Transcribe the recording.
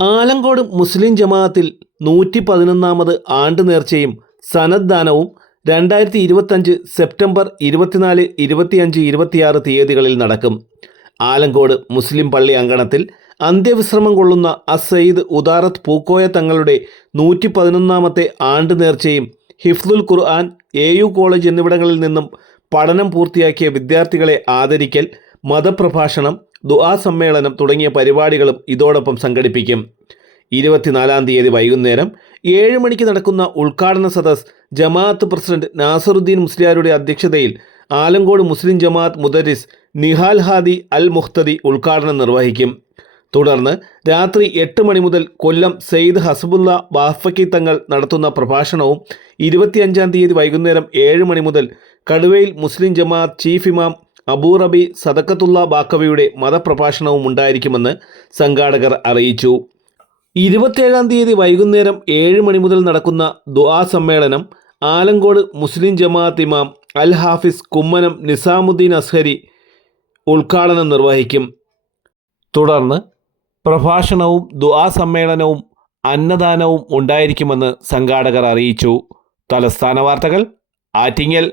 ആലങ്കോട് മുസ്ലിം ജമാഅത്തിൽ നൂറ്റി പതിനൊന്നാമത് ആണ്ട് നേർച്ചയും സനദ് ദാനവും രണ്ടായിരത്തി ഇരുപത്തഞ്ച് സെപ്റ്റംബർ ഇരുപത്തിനാല് ഇരുപത്തിയഞ്ച് ഇരുപത്തിയാറ് തീയതികളിൽ നടക്കും. ആലങ്കോട് മുസ്ലിം പള്ളി അങ്കണത്തിൽ അന്ത്യവിശ്രമം കൊള്ളുന്ന അസയ്യിദ് ഉദാറത്ത് പൂക്കോയ തങ്ങളുടെ നൂറ്റി പതിനൊന്നാമത്തെ ആണ്ട് നേർച്ചയും ഹിഫ്ദുൽ ഖുർആൻ എ യു കോളേജ് എന്നിവിടങ്ങളിൽ നിന്നും പഠനം പൂർത്തിയാക്കിയ വിദ്യാർത്ഥികളെ ആദരിക്കൽ മതപ്രഭാഷണം ദുആ സമ്മേളനം തുടങ്ങിയ പരിപാടികളും ഇതോടൊപ്പം സംഘടിപ്പിക്കും. ഇരുപത്തിനാലാം തീയതി വൈകുന്നേരം ഏഴ് മണിക്ക് നടക്കുന്ന ഉദ്ഘാടന സദസ് ജമാഅത്ത് പ്രസിഡന്റ് നാസറുദ്ദീൻ മുസ്ലിയാരുടെ അധ്യക്ഷതയിൽ ആലങ്കോട് മുസ്ലിം ജമാഅത്ത് മുദരിസ് നിഹാൽ ഹാദി അൽ മുഖ്തദി ഉദ്ഘാടനം നിർവഹിക്കും. തുടർന്ന് രാത്രി എട്ട് മണി മുതൽ കൊല്ലം സെയ്ദ് ഹസബുല്ല ബാഫക്കി തങ്ങൾ നടത്തുന്ന പ്രഭാഷണവും ഇരുപത്തിയഞ്ചാം തീയതി വൈകുന്നേരം ഏഴ് മണി മുതൽ കടുവയിൽ മുസ്ലിം ജമാഅത്ത് ചീഫ് ഇമാം അബൂ റബി സദക്കത്തുള്ള ബാക്കവയുടെ മതപ്രഭാഷണവും ഉണ്ടായിരിക്കുമെന്ന് സംഘാടകർ അറിയിച്ചു. ഇരുപത്തിയേഴാം തീയതി വൈകുന്നേരം ഏഴ് മണി മുതൽ നടക്കുന്ന ദുആ സമ്മേളനം ആലങ്കോട് മുസ്ലിം ജമാഅത്ത് ഇമാം അൽ ഹാഫിസ് കുമ്മനം നിസാമുദ്ദീൻ അസ്ഹരി ഉദ്ഘാടനം നിർവഹിക്കും. തുടർന്ന് പ്രഭാഷണവും ദുആ സമ്മേളനവും അന്നദാനവും ഉണ്ടായിരിക്കുമെന്ന് സംഘാടകർ അറിയിച്ചു. തലസ്ഥാന വാർത്തകൾ ആറ്റിങ്ങൽ.